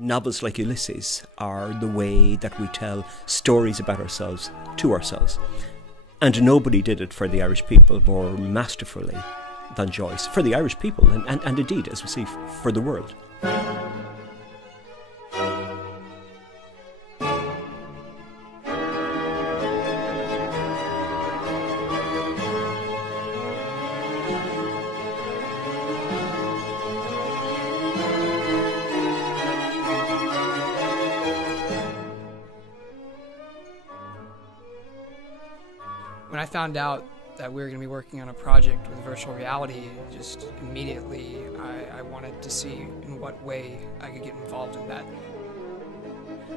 Novels like Ulysses are the way that we tell stories about ourselves to ourselves. And nobody did it for the Irish people more masterfully than Joyce, for the Irish people, and indeed, as we see, for the world. When I found out that we were going to be working on a project with virtual reality, just immediately I wanted to see in what way I could get involved in that.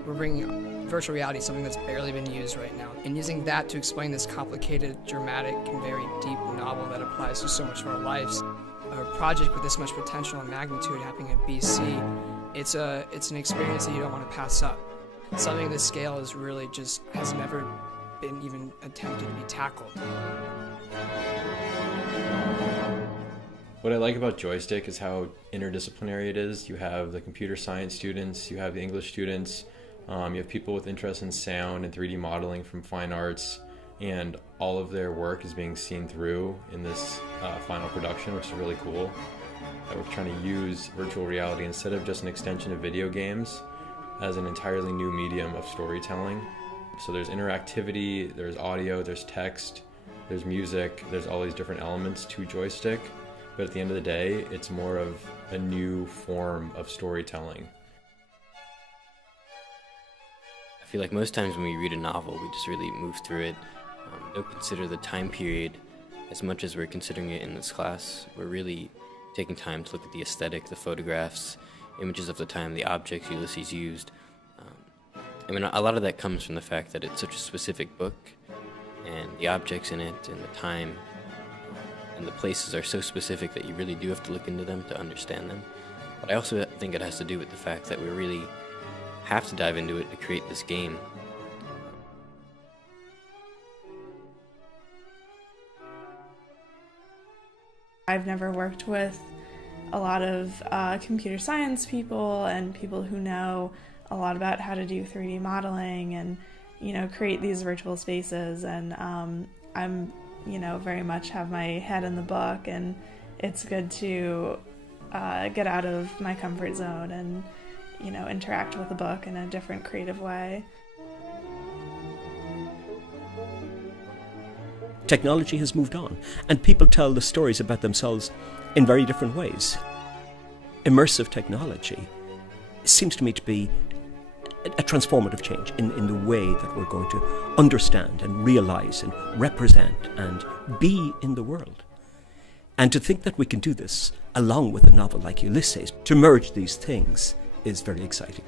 We're bringing virtual reality, something that's barely been used right now, and using that to explain this complicated, dramatic, and very deep novel that applies to so much of our lives. A project with this much potential and magnitude happening at BC, it's an experience that you don't want to pass up. Something of this scale is really just has never been even attempted to be tackled. What I like about Joycestick is how interdisciplinary it is. You have the computer science students, you have the English students, you have people with interest in sound and 3D modeling from fine arts, and all of their work is being seen through in this final production, which is really cool. That we're trying to use virtual reality instead of just an extension of video games as an entirely new medium of storytelling. So there's interactivity, there's audio, there's text, there's music, there's all these different elements to Joycestick. But at the end of the day, it's more of a new form of storytelling. I feel like most times when we read a novel, we just really move through it. Don't consider the time period as much as we're considering it in this class. We're really taking time to look at the aesthetic, the photographs, images of the time, the objects Ulysses used. I mean, a lot of that comes from the fact that it's such a specific book, and the objects in it, and the time, and the places are so specific that you really do have to look into them to understand them. But I also think it has to do with the fact that we really have to dive into it to create this game. I've never worked with a lot of computer science people and people who know a lot about how to do 3D modeling and, create these virtual spaces. And I'm, very much have my head in the book, and it's good to get out of my comfort zone and, interact with the book in a different creative way. Technology has moved on, and people tell the stories about themselves in very different ways. Immersive technology seems to me to be a transformative change in the way that we're going to understand and realize and represent and be in the world. And to think that we can do this along with a novel like Ulysses, to merge these things, is very exciting.